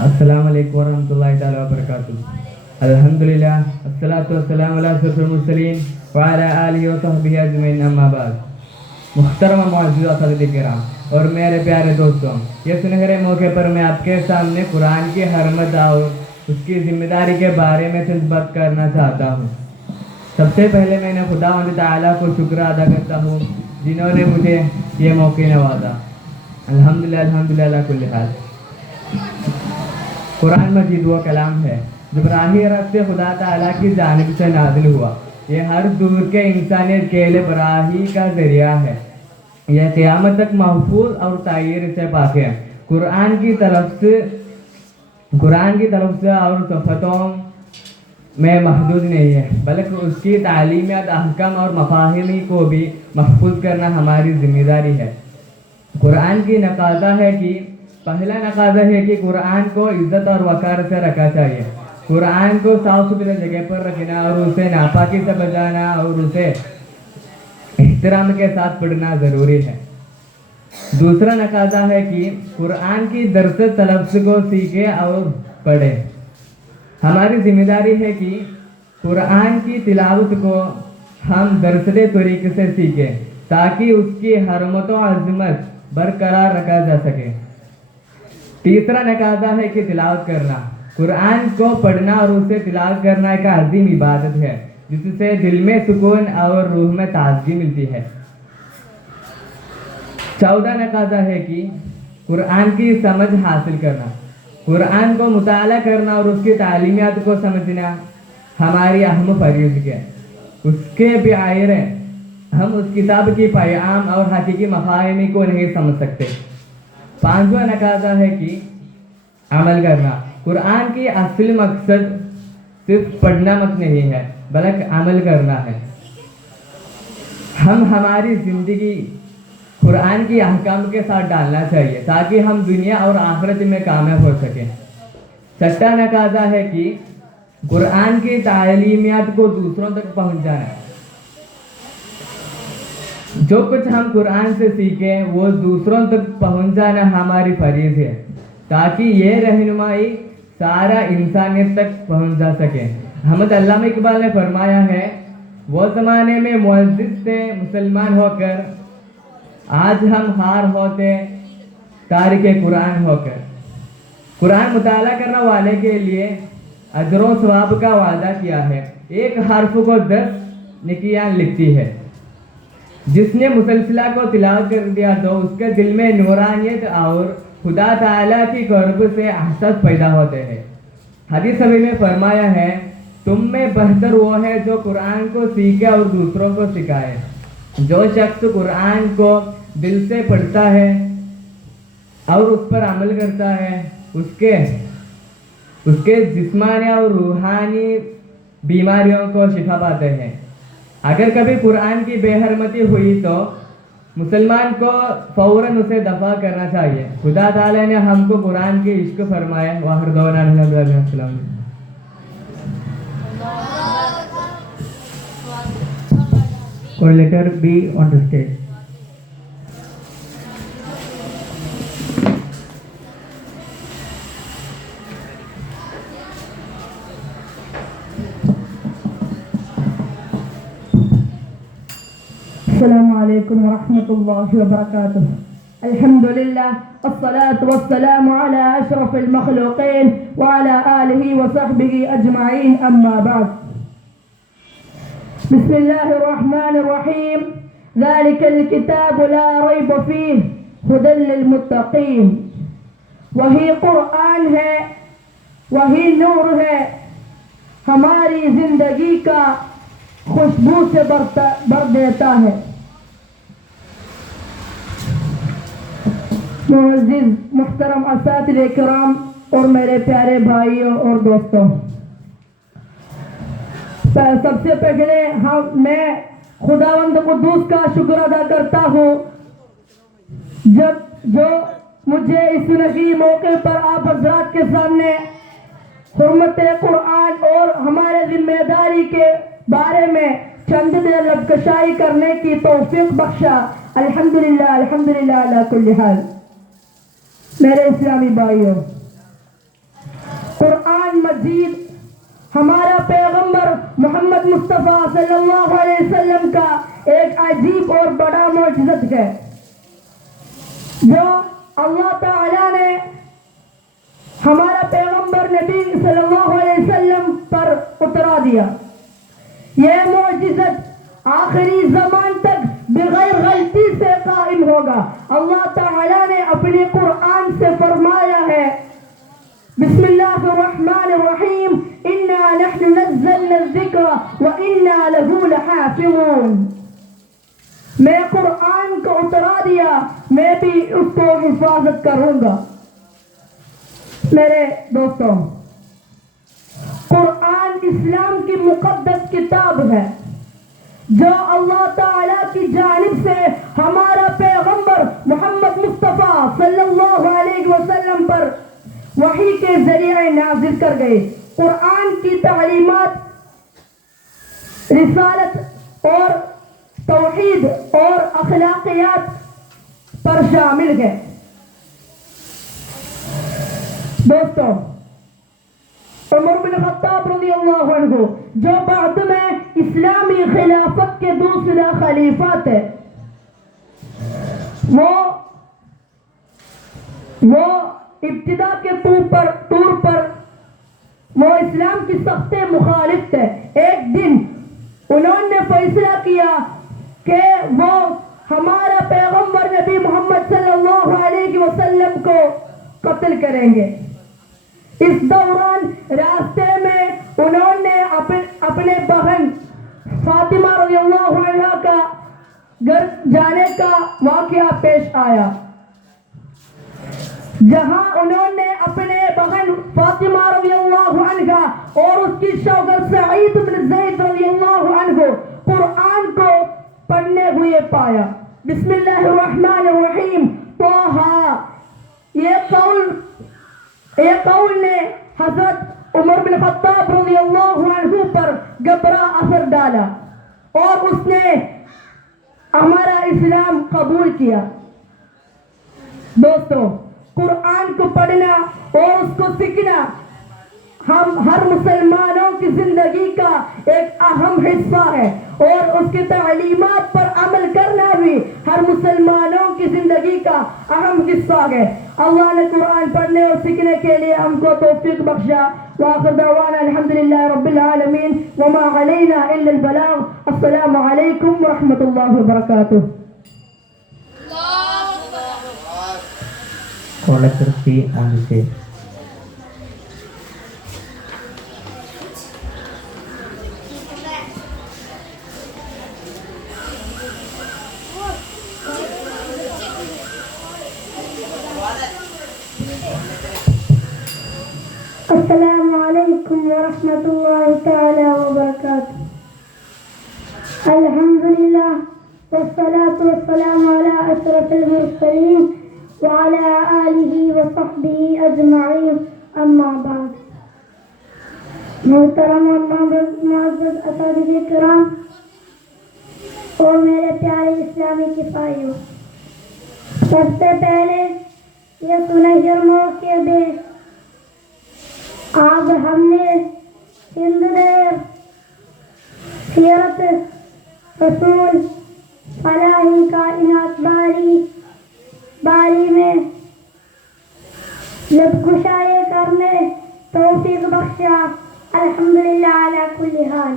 السلام علیکم ورحمۃ اللہ تعالی وبرکاتہ. الحمدللہ الصلاۃ والسلام علی اشرف المرسلین وعلی آلہ وصحبہ اجمعین اما بعد. محترم معزز اساتذہ کرام اور میرے پیارے دوستوں، یہ سنہرے موقع پر میں آپ کے سامنے قرآن کی حرمت اور اس کی ذمہ داری کے بارے میں چند بات کرنا چاہتا ہوں. سب سے پہلے میں نے خدا تعالیٰ کو شکر ادا کرتا ہوں جنہوں نے مجھے یہ موقع نوازا. الحمدللہ الحمدللہ علی کل حال. قرآن مجید وہ کلام ہے جو براہ راست خدا تعالیٰ کی جانب سے نازل ہوا. یہ ہر دور کے انسانیت کے لیے براہی کا ذریعہ ہے. یہ قیامت تک محفوظ اور طاہر سے پاک ہے. قرآن کی طرف سے اور صفتوں میں محدود نہیں ہے، بلکہ اس کی تعلیمات، احکام اور مفاہیم کو بھی محفوظ کرنا ہماری ذمہ داری ہے. قرآن کی پہلا نقاضہ ہے کہ قرآن کو عزت اور وقار سے رکھنا چاہیے. قرآن کو صاف ستھرے جگہ پر رکھنا اور اسے ناپاکی سے بچانا اور اسے احترام کے ساتھ پڑھنا ضروری ہے. دوسرا نقاضہ ہے کہ قرآن کی درس تلفظ کو سیکھے اور پڑھے. ہماری ذمہ داری ہے کہ قرآن کی تلاوت کو ہم درستے طریقے سے سیکھیں تاکہ اس کی حرمت و عظمت برقرار رکھا جا سکے. تیسرا نقاضہ ہے کہ تلاوت کرنا. قرآن کو پڑھنا اور اسے تلاوت کرنا ایک عظیم عبادت ہے جس سے دل میں سکون اور روح میں تازگی ملتی ہے. چوتھا نقاضہ ہے کہ قرآن کی سمجھ حاصل کرنا. قرآن کو مطالعہ کرنا اور اس کی تعلیمات کو سمجھنا ہماری اہم فریضہ ہے. اس کے بغیر ہم اس کتاب کی پیغام اور حقیقی مفاہیم کو نہیں سمجھ سکتے. پانچواں نقاضہ ہے کہ عمل کرنا. قرآن کی اصل مقصد صرف پڑھنا مت نہیں ہے بلکہ عمل کرنا ہے. ہم ہماری زندگی قرآن کی احکام کے ساتھ ڈالنا چاہیے تاکہ ہم دنیا اور آخرت میں کامیاب ہو سکیں. چھٹا نقاضہ ہے کہ قرآن کی تعلیمات کو دوسروں تک پہنچانا. جو کچھ ہم قرآن سے سیکھیں وہ دوسروں تک پہنچانا ہماری فریض ہے تاکہ یہ رہنمائی سارا انسانیت تک پہنچ جا سکے. حضرت علامہ اقبال نے فرمایا ہے، وہ زمانے میں معزز تھے مسلمان ہو کر، آج ہم ہار ہوتے تارک قرآن ہو کر. قرآن مطالعہ کرنے والے کے لیے اجر و ثواب کا وعدہ کیا ہے. ایک حرف کو 10 نیکیاں لکھتی ہے. جس نے مسلسلہ کو تلاوت کر دیا تو اس کے دل میں نورانیت اور خدا تعالیٰ کی قرب سے احساس پیدا ہوتے ہیں. حدیث نبی میں فرمایا ہے، تم میں بہتر وہ ہے جو قرآن کو سیکھے اور دوسروں کو سکھائے. جو شخص قرآن کو دل سے پڑھتا ہے اور اس پر عمل کرتا ہے اس کے جسمانی اور روحانی بیماریوں کو شفا پاتے ہیں. اگر کبھی قرآن کی بے حرمتی ہوئی تو مسلمان کو فوراً اسے دفع کرنا چاہیے. خدا تعالیٰ نے ہم کو قرآن کی عشق فرمایا. واخر دعوانا الحمدللہ رب العالمین. Or letter B on the stage. السلام علیکم ورحمۃ اللہ وبرکاتہ. الحمد للہ والصلاة والسلام على اشرف المخلوقین وعلى آلہ وصحبہ اجمعین اما بعد. بسم اللہ الرحمن الرحیم. ذلك الكتاب لا ریب فیہ ھدی للمتقین. وہی قرآن ہے، وہی نور ہے، ہماری زندگی کا خوشبو سے بھر دیتا ہے۔ معزز محترم اساتذہ کرام اور میرے پیارے بھائیوں اور دوستوں، سب سے پہلے میں خداوند قدوس کا شکر ادا کرتا ہوں جو مجھے اس نفی موقع پر آپ حضرات کے سامنے حرمت قرآن اور ہمارے ذمہ داری کے بارے میں چند دیر لبکشائی کرنے کی توفیق بخشا۔ الحمدللہ الحمدللہ علی کل حال۔ میرے اسلامی بھائیوں، قرآن مجید ہمارا پیغمبر محمد مصطفیٰ صلی اللہ علیہ وسلم کا ایک عجیب اور بڑا معجزت ہے جو اللہ تعالیٰ نے ہمارا پیغمبر نبی صلی اللہ علیہ وسلم پر اترا دیا۔ یہ معجزت آخری زمان تک بغیر غلطی سے قائم ہوگا۔ اللہ تعالیٰ نے اپنے قرآن سے فرمایا ہے، بسم اللہ الرحمن الرحیم، انا نحن نزلنا الذکر وانا له لحافظون۔ میں قرآن کو اترا دیا، میں بھی اس کو حفاظت کروں گا۔ میرے دوستوں، قرآن اسلام کی مقدس کتاب ہے جو اللہ تعالیٰ کی جانب سے ہمارا پیغمبر محمد مصطفیٰ صلی اللہ علیہ وسلم پر وحی کے ذریعے نازل کر گئی۔ قرآن کی تعلیمات رسالت اور توحید اور اخلاقیات پر شامل ہے۔ دوستوں، عمر بن خطاب رضی اللہ عنہ جو بعد میں اسلامی خلافت کے دوسرا خلیفہ تھے، وہ ابتدا کے طور پر وہ اسلام کی سخت مخالف تھے۔ ایک دن انہوں نے فیصلہ کیا کہ وہ ہمارا پیغمبر نبی محمد صلی اللہ علیہ وسلم کو قتل کریں گے۔ اس دوران راستے میں انہوں نے اپنے بہن فاطمہ رضی اللہ عنہ کا گھر جانے کا واقعہ پیش آیا، جہاں انہوں نے اپنے بہن فاطمہ رضی اللہ عنہ اور اس کی شوہر سعید بن زید رضی اللہ عنہ قرآن کو پڑھنے ہوئے پایا۔ بسم اللہ الرحمن الرحیم، طٰہٰ۔ یہ قول نے حضرت عمر بن خطاب رضی اللہ عنہ پر گہرا اثر ڈالا اور اس نے ہمارا اسلام قبول کیا۔ دوستوں، قرآن کو پڑھنا اور اس کو سیکھنا ہم ہر مسلمانوں کی زندگی کا ایک اہم حصہ ہے، اور اس کی تعلیمات پر عمل کرنا بھی ہر مسلمانوں کی زندگی کا اہم حصہ ہے۔ اللہ نے قرآن پڑھنے اور سیکھنے کے لیے ہم کو توفیق بخشا۔ وآخر دعوانا الحمدللہ رب العالمین وما علینا الا البلاغ۔ السلام علیکم ورحمۃ اللہ وبرکاتہ۔ Collector C on the stage. السلام علیکم ورحمۃ اللہ تعالی وبرکاتہ۔ الحمدللہ والصلاة والسلام علی اشرف المرسلین وعلى آلہ وصحبہ اجمعین، اما بعد۔ محترم اور معزز اساتذہ کرام اور میرے پیارے اسلامی کفایوں، سب سے پہلے یہ سنہر موقع دے آج ہم نے ہند سیرت رسول فلاحی کائنات بالی میں لب کشائے کرنے توفیق بخشا۔ الحمدللہ علی کل حال۔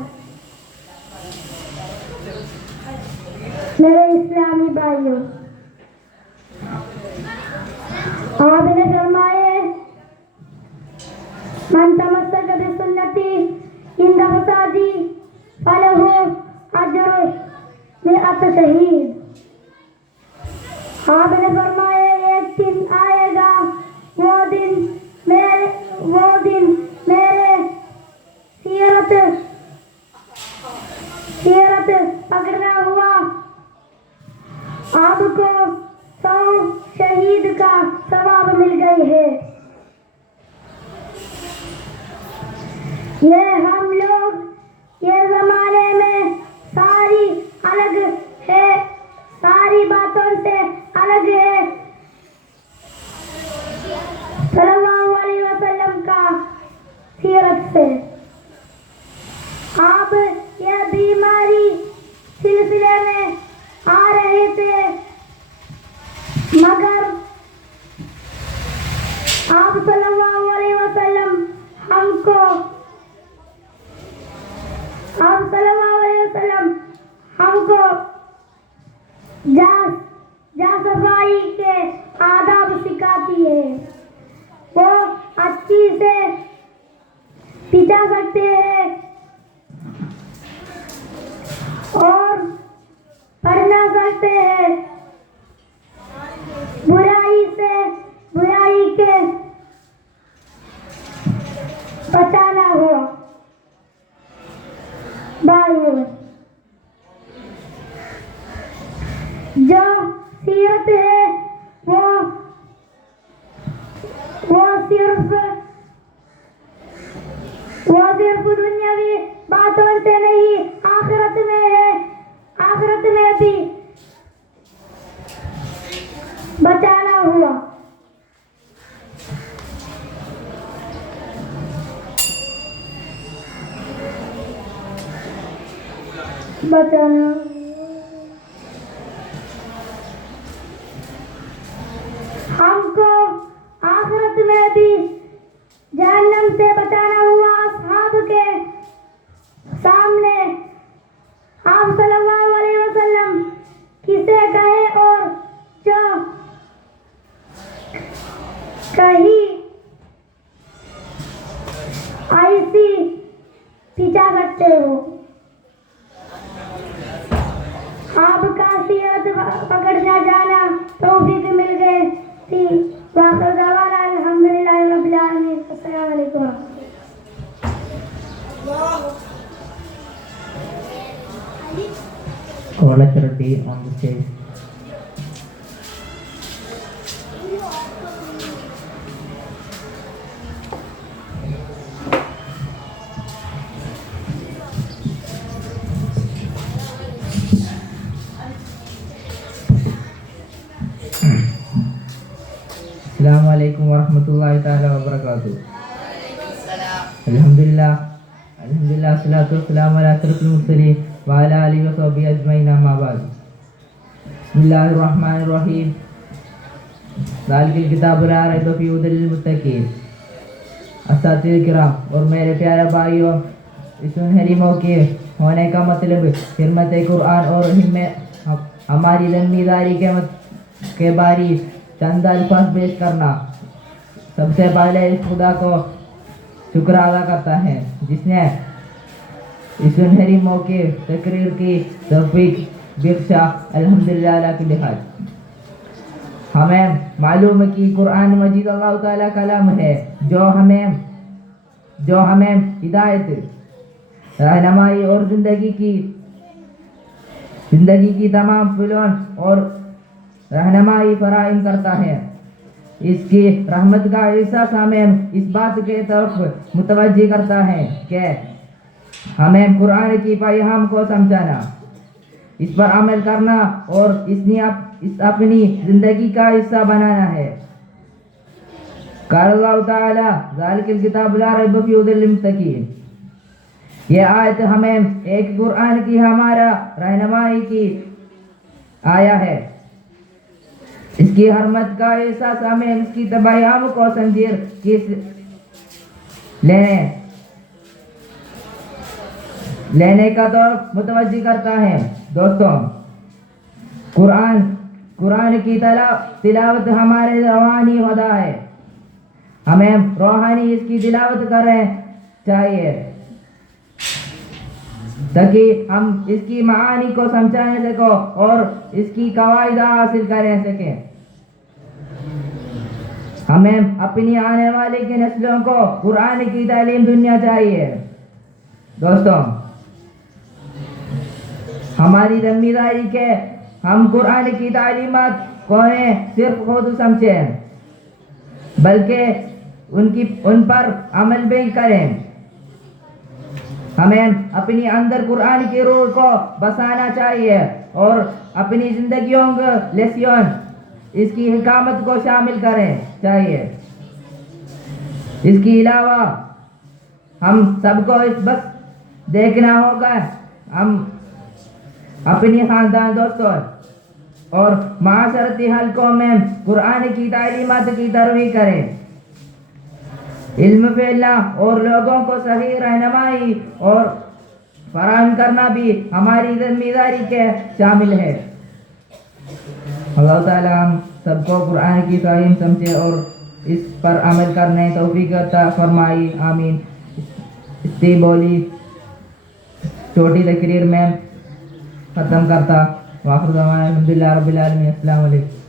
میرے اسلامی بھائیوں، آپ نے فرمائے من تمسک بسنتی فسادی فلہ اجر مئات شہید. آپ نے فرمایا ایک دن آئے گا وہ دن میرے سیرت پکڑنا ہوا آپ کو 100 شہید کا ثواب مل گئی ہے. یہ ہم لوگ یہ زمانے میں ساری الگ ہے, ساری باتوں سے الگ ہے صلی اللہ علیہ وسلم کا سیرت سے. آپ یہ بیماری سلسلے میں آ رہے تھے مگر آپ صلی اللہ علیہ وسلم ہم کو جا صفائی کے آداب سکھاتی ہے. وہ اچھی سے پچا سکتے ہیں اور پڑھنا سکتے ہیں. برائی کے بچانا ہو. بھائیو جو سیرت ہے وہ صرف دنیاوی باتوں سے نہیں آخرت میں ہے, آخرت میں بھی بچانا ہوا. ہم کو آخرت میں بھی جہنم سے بچانا ہوا. اصحاب کے سامنے آپ صلی اللہ علیہ وسلم کسے کہے اور جو کہیں ایسی پچا سکتے ہو. آپ کا سیرت پکڑنا جانا توفیق مل گئے تھی. وآخر دعوانا الحمدللہ رب العالمین. السلام علیکم. College Reddy on the stage. السلام علیکم ورحمۃ اللہ تعالی وبرکاتہ. الحمدللہ الصلاۃ والسلام علی اشرف المرسلین وعلی آلہ وصحبہ اجمعین. اما بعد. بسم اللہ الرحمن الرحیم. ذالک الکتاب لا ریب فیہ ھدی للمتقین. اساتذہ کرام اور میرے پیارے بھائیوں, اس سنہری موقع ہونے کا مطلب خدمت قرآن اور ہماری ذمہ داری کے باری چند الفاظ پیش کرنا. سب سے پہلے اس خدا کو شکر ادا کرتا ہے جس نے اس سنہری موقع تقریر کی توفیق بخشا. الحمدللہ علی کل حال. ہمیں معلوم ہے کہ قرآن مجید اللہ تعالیٰ کلام ہے جو ہمیں ہدایت, رہنمائی اور زندگی کی تمام فنون اور رہنمائی فراہم کرتا ہے. اس کی رحمت کا احساس ہمیں اس بات کی طرف متوجہ کرتا ہے کہ ہمیں قرآن کی پیغام کو سمجھنا, اس پر عمل کرنا اور اس اپنی زندگی کا حصہ بنانا ہے. قال اللہ تعالی ذالک الکتاب لا ریب فیہ ھدی للمتقین. یہ آیت ہمیں ایک قرآن کی ہمارا رہنمائی کی آیا ہے. اس کی حرمت کا احساس ہمیں اس کی پیغام کو سمجھ لینے کا طور متوجہ کرتا ہے. دوستوں, قرآن کی تلاوت ہمارے روحانی خدا ہے. ہمیں روحانی اس کی تلاوت کریں چاہیے. تاکہ ہم اس کی معانی کو سمجھانے سکو اور اس کی قواعد حاصل کریں سکیں. ہمیں اپنی آنے والی کی نسلوں کو قرآن کی تعلیم دنیا چاہیے. دوستوں، ہماری ذمہ داری کہ ہم قرآن کی تعلیمات کو صرف خود سمجھیں بلکہ ان پر عمل بھی کریں. ہمیں اپنی اندر قرآن کی روح کو بسانا چاہیے اور اپنی زندگیوں کو لیسیون اس کی حکامت کو شامل کریں چاہیے. اس کے علاوہ ہم سب کو بس دیکھنا ہوگا ہم اپنی خاندان دوستوں اور معاشرتی حلقوں میں قرآن کی تعلیمات کی ترویج کریں. علم پھیلنا اور لوگوں کو صحیح رہنمائی اور فراہم کرنا بھی ہماری ذمہ داری کے شامل ہے. اللہ تعالیٰ ہم سب کو قرآن کی تعلیم سمجھے اور اس پر عمل کرنے توفیق عطا فرمائی. آمین. اسی بولی چھوٹی تقریر میں ختم کرتا. وآخر دعوانا الحمدللہ رب العالمین. السلام علیکم.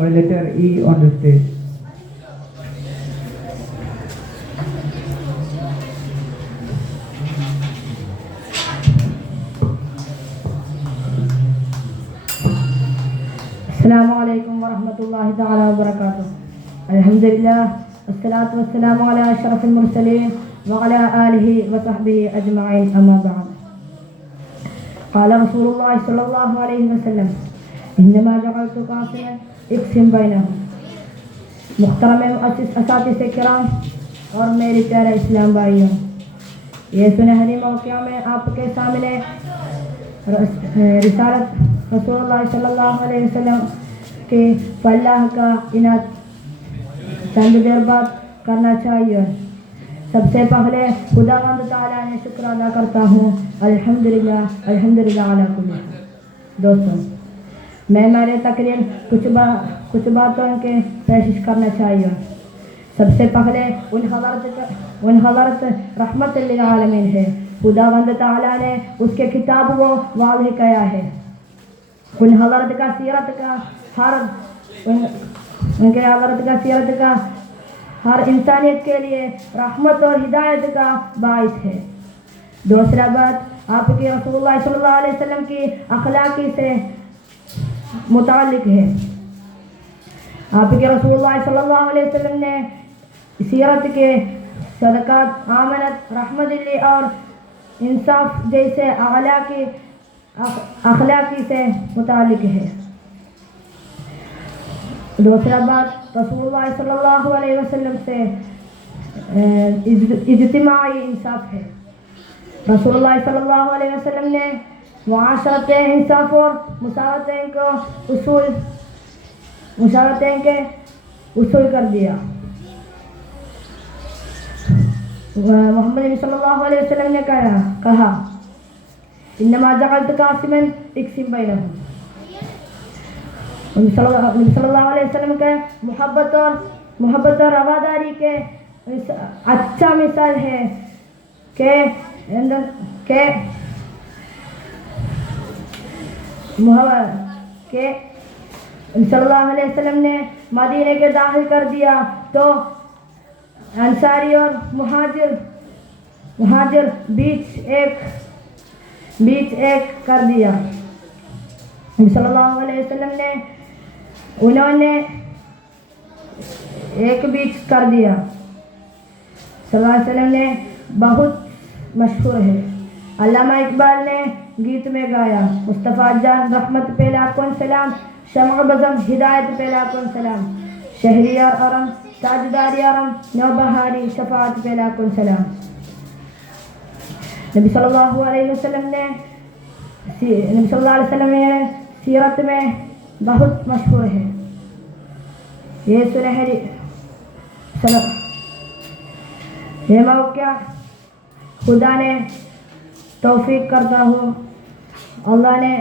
Or letter E on the stage. السلام علیکم ورحمۃ اللہ تعالی وبرکاتہ. الحمدللہ والصلاة والسلام علی اشرف المرسلین وعلی آلہ وصحبہ اجمعین. اما بعد. قال رسول اللہ صلی اللہ علیہ وسلم انما جعلت قاسما اقسم بینہم. محترم مؤسس اساتذہ کرام اور میرے پیارے اسلام بھائیوں، یہ سنہری موقع میں آپ کے سامنے رسالت رسول اللہ صلی اللہ علیہ وسلم کے فلاح کا انعت چند دیر بات کرنا چاہیے. سب سے پہلے خدا مند تعالیٰ نے شکر ادا کرتا ہوں. الحمدللہ الحمدللہ علی کل حال. دوستوں، میں میرے تقریر کچھ باتوں کے پیش کرنا چاہیے. سب سے پہلے ان حضرت رحمت للعالمین ہے. خدا مند تعالیٰ نے اس کے کتاب کو واضح کیا ہے. ان حضرت کا سیرت کا ہر انسانیت کے لیے رحمت اور ہدایت کا باعث ہے. دوسرا بات آپ کے رسول اللہ صلی اللہ علیہ وسلم کی اخلاقی سے متعلق ہے. آپ کے رسول اللہ صلی اللہ علیہ وسلم نے سیرت کے صدقات، آمنت، رحمت اللہ اور انصاف جیسے اخلاقی سے متعلق ہے. دوسرا بات رسول اللہ صلی اللہ علیہ وسلم سے اجتماعی انصاف ہے. رسول اللہ صلی اللہ علیہ وسلم نے معاشرت انصاف اور مساواتیں کے اصول کر دیا. محمد صلی اللہ علیہ وسلم نے کہا انما جعلت قاسما اقسم بینہم. نبی صلی اللہ علیہ وسلم کے محبت اور رواداری کے اچھا مثال ہے کہ صلی اللہ علیہ وسلم نے مدینے کے داخل کر دیا تو انصاری اور مہاجر بیچ ایک کر دیا. نبی صلی اللہ علیہ وسلم نے انہوں نے ایک بیچ کر دیا. صلی اللہ علیہ وسلم نے بہت مشہور ہے. علامہ اقبال نے گیت میں گایا مصطفیٰ جان رحمت پہ لاکھوں سلام، شمع بزم ہدایت پہ لاکھوں سلام، شہریار ارم تاجدار یارم نوبہاری شفاعت پہ لاکھوں سلام. نبی صلی اللہ علیہ وسلم نے سیرت میں بہت مشہور ہے. یہ سنہری یہ موقع خدا نے توفیق کرتا ہوں، اللہ نے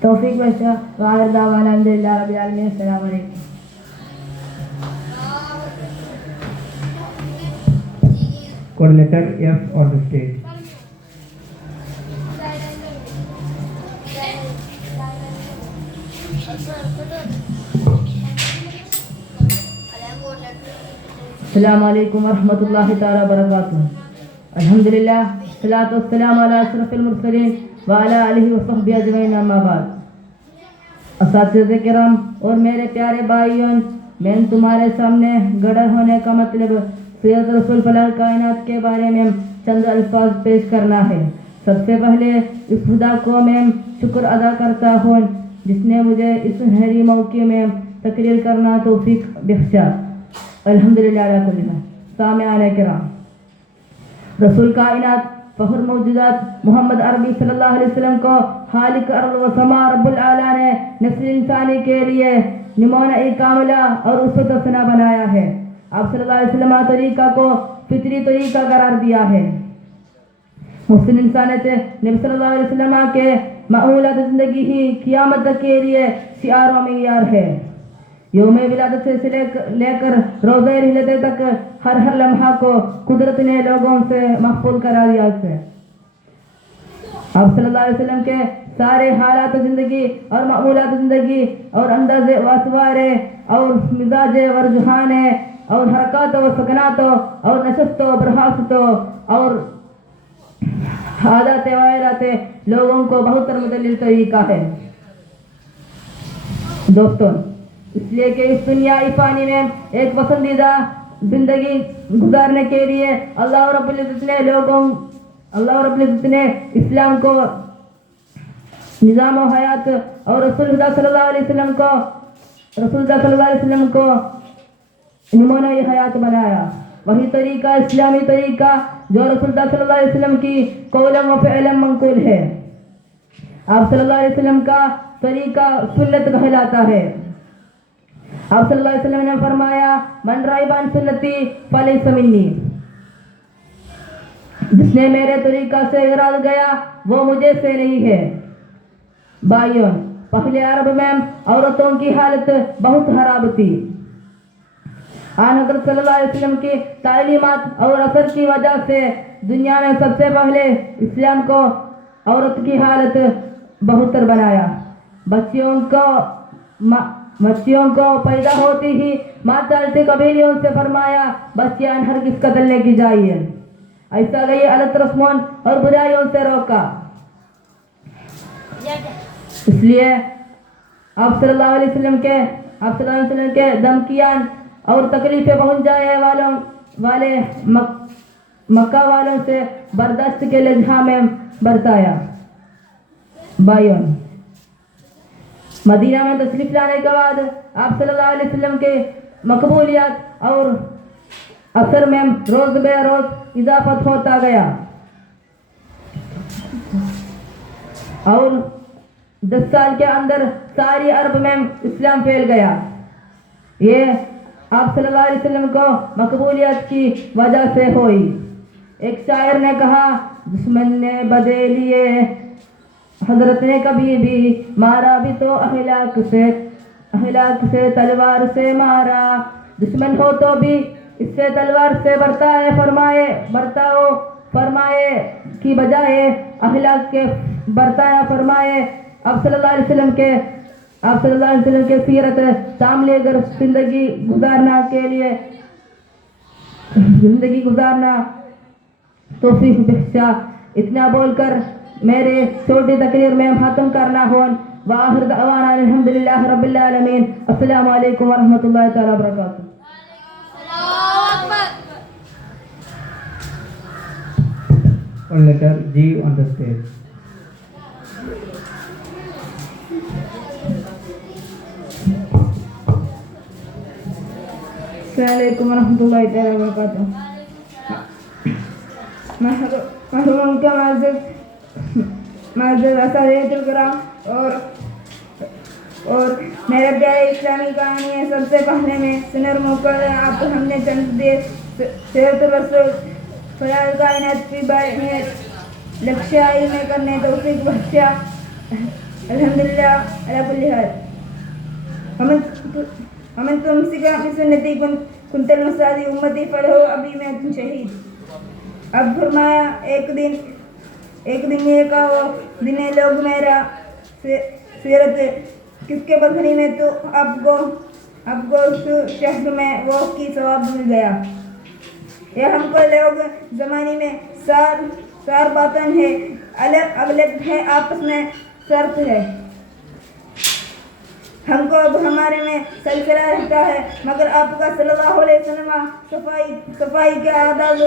توفیق بخشا. وآخر دعوانا الحمدللہ رب العالمین. السلام علیکم. Coordinator F on the stage. السلام علیکم ورحمۃ اللہ تعالیٰ وبرکاتہ. الحمدللہ والصلاۃ والسلام علی اشرف المرسلین وعلی آلہ وصحبہ اجمعین اما بعد. اساتذہ کرام اور میرے پیارے بھائیوں، میں تمہارے سامنے گڑھے ہونے کا مطلب سیرت رسول فلاح کائنات کے بارے میں چند الفاظ پیش کرنا ہے. سب سے پہلے اس خدا کو میں شکر ادا کرتا ہوں جس نے مجھے اس سنہری موقع میں تقریر کرنا توفیق بخشا. الحمدللہ علی کل حال. سامعین کرام، رسول کائنات فخر موجودات محمد عربی صلی اللہ علیہ وسلم کو خالق ارض و سما رب العالی نے نسل انسانی کے لیے نمونہ کاملہ اور اسوۃ حسنہ بنایا ہے. آپ صلی اللہ علیہ وسلم طریقہ کو فطری طریقہ قرار دیا ہے. مسلم انسانیت نبی صلی اللہ علیہ وسلم کے معمولات زندگی ہی قیامت تک کے لیے شعار و معیار ہے. یوم ولادت سے لے کر روزہ رحلت تک ہر لمحہ کو قدرت نے لوگوں سے محفوظ کرا دیا ہے. آپ صلی اللہ علیہ وسلم کے سارے حالات زندگی اور معمولات زندگی اور انداز و اطوار اور مزاج و رجحان اور حرکات و سکنات اور نشست و برخاست اور عادات وائرات لوگوں کو بہت مدلل طریقہ ہے. دوستوں، اس لیے کہ اس دنیا فانی میں ایک پسندیدہ زندگی گزارنے کے لیے اللہ رب العزت نے اسلام کو نظام و حیات اور رسول اللہ صلی اللہ علیہ وسلم کو نمونہ حیات بنایا. وہی طریقہ اسلامی طریقہ جو رسول اللہ صلی اللہ علیہ وسلم کی قولم و فعلم منقول ہے. آپ صلی اللہ علیہ وسلم کا طریقہ سنت کہلاتا ہے. آپ صلی اللہ علیہ وسلم نے فرمایا، من رغب عن سنتی فلیس منی، جس نے میرے طریقہ سے اراد گیا وہ مجھے سے نہیں ہے. بھائیوں، پہلے عرب میں عورتوں کی حالت بہت خراب تھی. آن حضرت صلی اللہ علیہ وسلم کی تعلیمات اور اثر کی وجہ سے دنیا میں سب سے پہلے اسلام کو عورت کی حالت بہتر بنایا. بچیوں کو پیدا ہوتی ہی ماتالتے قبیلیوں سے فرمایا بچیاں ہرگز قتل نہیں کی جائیں. ایسا گئی غلط رسموں اور برائیوں سے روکا. اس لیے آپ صلی اللہ علیہ وسلم کے دھمکیاں اور تکلیفیں پہنچ جانے والے مکہ والوں سے برداشت کے لجہاں میں برتایا. بھائیوں، مدینہ میں تشریف لانے کے بعد آپ صلی اللہ علیہ وسلم کے مقبولیات اور اثر میں روز بے روز اضافت ہوتا گیا اور 10 سال کے اندر ساری عرب میں اسلام پھیل گیا. یہ آپ صلی اللہ علیہ وسلم کو مقبولیت کی وجہ سے ہوئی. ایک شاعر نے کہا، دشمن نے بدے لیے حضرت نے کبھی بھی مارا بھی تو اخلاق سے تلوار سے مارا. دشمن ہو تو بھی اس سے تلوار سے برتاؤ فرمائے کی بجائے اخلاق کے برتایا فرمائے. آپ صلی اللہ علیہ وسلم کے سیرت تعامل گر زندگی گزارنا توفیق بخشا. اتنا بول کر میرے چھوٹی تقریر میں ختم کرنا ہوں. وآخر دعوانا الحمدللہ رب العالمین. السلام علیکم ورحمۃ اللہ تعالیٰ وبرکاتہ. Letter G on the stage. السلام علیکم ورحمۃ اللہ تعالیٰ وبرکاتہ. محروم کا معزز اساتذہ الکرام اور میرے پیارے اسلامی کہانی ہے. سب سے پہلے میں سنر موقع آپ کو ہم نے چند دیر سیرت الرسول فلاح کائنات کی بیانیت لکشائی میں کرنے توفیق بخشا. الحمدللہ علی کل حال. ومن تمسك بسنتي كنت المسادي أمتي فله أبي مئة شهيد. اب فرمایا ایک دن یہ کہا وہ دن لوگ میرا سیرت کس کے بکری میں تو اب کو اس شہر میں وہ کی ثواب مل گیا. یہ ہم کو لوگ زمانے میں سار باطن ہے الگ ہے آپس میں شرط ہے. ہم کو اب ہمارے میں سلسلہ رہتا ہے مگر آپ کا صلی اللہ علیہ وسلم صفائی کے آداب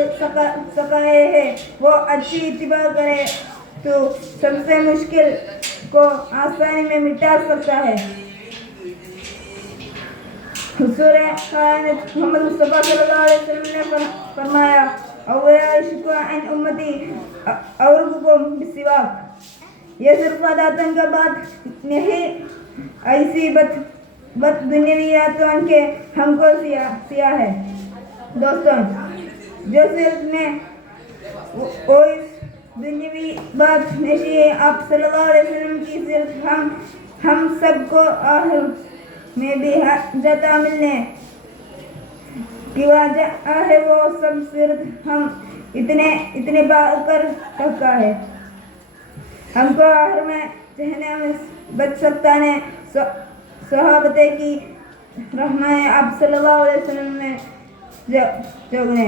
سکھائے ہیں. وہ اچھی اتباع کرے تو سب سے مشکل کو آسانی میں مٹا سکتا ہے. حضور خانت محمد مصطفیٰ صلی اللہ علیہ وسلم نے فرمایا اولا شکوہ عن امتی اورکم بسواک. یہ صرف عادتن کا بات نہیں ایسی بد دنیاویاتوں کے ہم کو سیاہ ہے. دوستوں جو صرف میں وہ اس دنیاوی بات نہیں ہے. آپ صلی اللہ علیہ وسلم کی صرف ہم سب کو آخر میں بھی جاتا ملنے کی وجہ ہے. وہ سب صرف ہم اتنے با کر سکتا ہے. ہم کو آخر میں چہنے میں بچ سکتا ہے. صحابت کی رحمائے آپ صلی اللہ علیہ وسلم نے جوگنے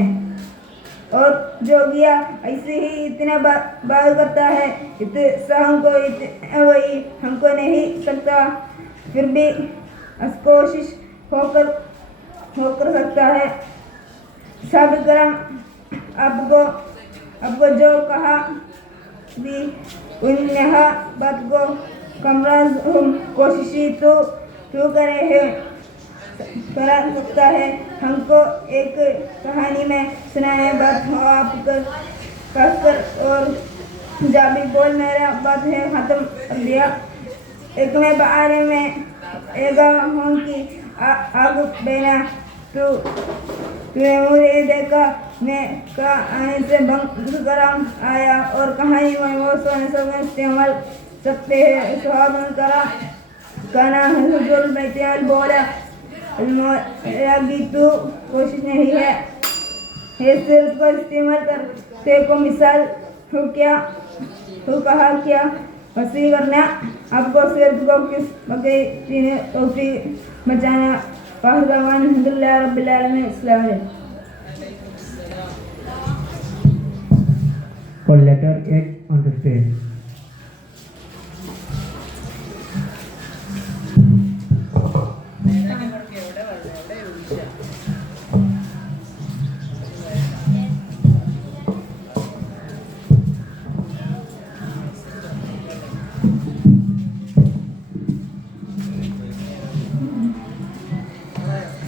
اور جو گیا ایسے ہی اتنا بات کرتا ہے وہی ہم کو نہیں سکتا پھر بھی کوشش ہو کر سکتا ہے. صحابہ کرام آپ کو جو کہا بھی انہیں بات کو کمراز ہم کوششی تو کرے ہیں کرا سکتا ہے. ہم کو ایک کہانی میں سنائے بات ہو آپ کر اور جابی بول میرا بات ہے ختم کر دیا. ایک میں بارے میں ایگا ہوں کی آگ بینا تو مجھے دیکھا میں کا آنے سے بنگ کرام آیا اور کہانی میں وہ سونے سب استعمال سکتے ہیں. صحابہ کرام کانا حضور البیتیال بولا المولاگی تو کوشش نہیں ہے. یہ صرف کو استعمال کرتے کو مثال ہو کہا کیا وسیع کرنا آپ کو صرف کو کس بقی چینے توفیق بچانا. فاہدوان الحمدللہ رب العالمین. السلام علیکم. For letter 8 on the stage.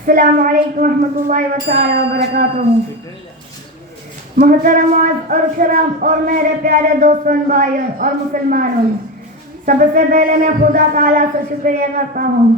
السلام علیکم ورحمۃ اللہ تعالی وبرکاتہ. محترم اور کرام اور میرے پیارے دوستوں بھائیوں اور مسلمانوں، سب سے پہلے میں خدا تعالیٰ سے شکریہ کرتا ہوں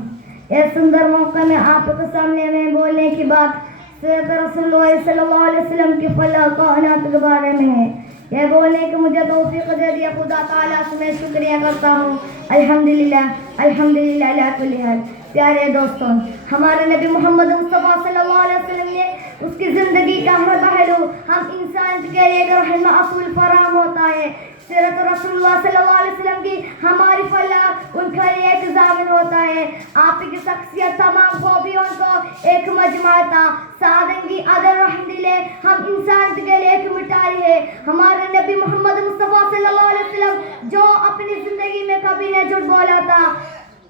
اس سندر موقع میں آپ کے سامنے میں بولنے کی بات سیرت رسول اللہ صلی اللہ علیہ وسلم کی فلاح کائنات کے بارے میں ہے. یہ بولنے کی مجھے توفیق دے دیا خدا تعالیٰ سے میں شکریہ کرتا ہوں. الحمدللہ الحمدللہ علی کل حال. پیارے دوستوں، ہمارے نبی محمد مصطفیٰ صلی اللہ علیہ وسلم نے اس کی زندگی کا ہر پہلو ہم انسان کے لیے ایک رہنما اصول فراہم ہوتا ہے. سیرت رسول اللہ صلی اللہ علیہ وسلم کی ہماری فلاح ان کے لیے ایک ضامن ہوتا ہے. آپ کی شخصیت تمام خوبیوں کو ایک مجموعہ تھا. سادگی عدل رحم دلے ہم انسان کے لیے ایک مٹاری ہے. ہمارے نبی محمد مصطفیٰ صلی اللہ علیہ وسلم جو اپنی زندگی میں کبھی نے جھوٹ بولا تھا.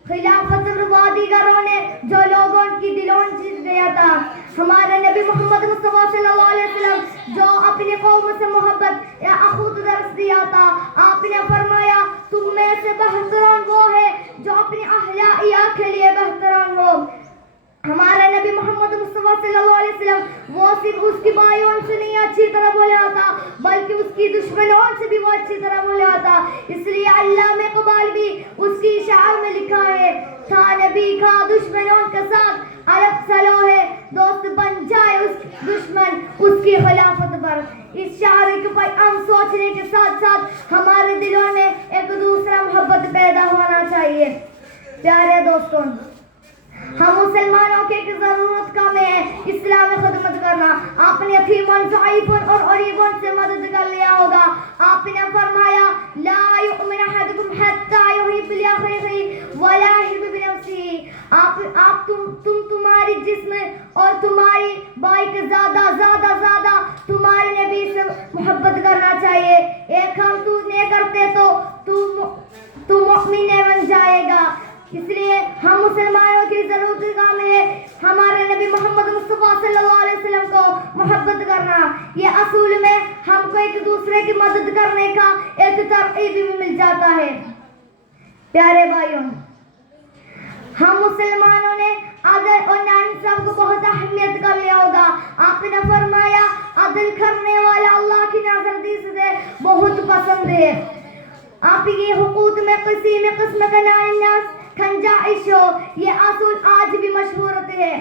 خلافت بربادی گروں نے جو لوگوں کی دلوں جیت گیا تھا. ہمارے نبی محمد مصطفیٰ صلی اللہ علیہ وسلم جو اپنی قوم سے محبت یا اخوت درس دیا تھا. آپ نے فرمایا تم میں سے بہترین وہ ہے جو اپنی اہلیہ کے لیے بہترین ہو. ہمارے نبی محمد مصطفیٰ صلی اللہ علیہ وسلم وہ صرف اس کی بھائیوں سے نہیں اچھی طرح بولا تھا بلکہ اس کی دشمنوں سے بھی وہ اچھی طرح بولا تھا. اس لیے علامہ اقبال بھی اس کی شعر میں لکھا ہے تھا نبی کا دشمنوں کے ساتھ الگ سلو ہے دوست بن جائے اس دشمن اس کی خلافت پر. اس شعر کے پیغام سوچنے کے ساتھ ساتھ ہمارے دلوں میں ایک دوسرا محبت پیدا ہونا چاہیے. پیارے دوستوں، ہم مسلمانوں کی ایک ضرورت کم ہے اسلامی خدمت کرنا. آپ نے یتیموں ضعیفوں اور غریبوں سے مدد کر لیا ہوگا. آپ نے فرمایا لا یؤمن احدکم حتی یحب لاخیہ ولا یحب لنفسہ. آپ تمہاری جسم اور تمہاری بھائی کے زیادہ تمہارے نبی سے محبت کرنا چاہیے. ایک کام تو نہیں کرتے تو مؤمن نہیں بن جائے گا. اس لیے ہم مسلمانوں کی ضرورت کام ہے ہمارے نبی محمد مصطفیٰ صلی اللہ علیہ وسلم کو محبت کرنا. یہ اصول میں ہم کو ایک دوسرے کی مدد کرنے کا ایک ترغیب بھی مل جاتا ہے. پیارے بھائیوں، ہم مسلمانوں نے عدل اور انصاف کو بہت اہمیت کر لیا ہوگا. آپ نے فرمایا عدل کرنے والا اللہ کی نزدیک سے بہت پسند ہے. آپ یہ حقوق میں قسم کا ناس کھنجائش ہو، یہ اصول آج بھی مشہور ہوتے ہیں.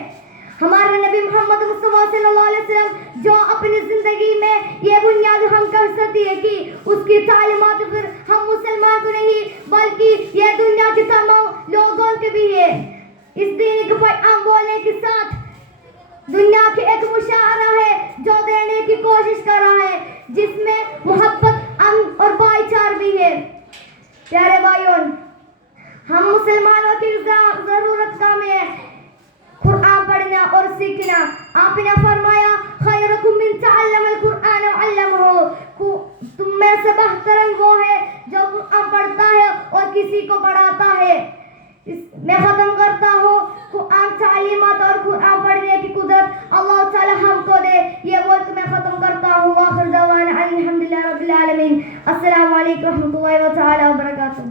ہمارے نبی محمد مصطفیٰ صلی اللہ علیہ وسلم جو اپنی زندگی میں یہ بنیاد ہم کر سکتی ہے کہ اس کی تعلیمات پھر ہم مسلمان کو نہیں بلکہ یہ دنیا کے تمام لوگوں کے بھی ہے. اس دین کو پیغام بولنے کے ساتھ دنیا کے ایک مشاعرہ ہے جو دینے کی کوشش کر رہا ہے جس میں محبت امن اور بھائی چارہ بھی ہے. پیارے بھائیوں، ہم مسلمانوں کی ضرورت کام ہے قرآن پڑھنا اور سیکھنا. آپ نے فرمایا خیرکم من تعلم القرآن وعلمہ. تم میں سے بہترین وہ ہے جو قرآن پڑھتا ہے اور کسی کو پڑھاتا ہے. میں ختم کرتا ہوں قرآن تعلیمات اور قرآن پڑھنے کی قدرت اللہ تعالی ہم کو دے. یہ بول کے میں ختم کرتا ہوں. وآخر دعوانا الحمدللہ رب العالمین. السلام علیکم ورحمۃ اللہ تعالی وبرکاتہ.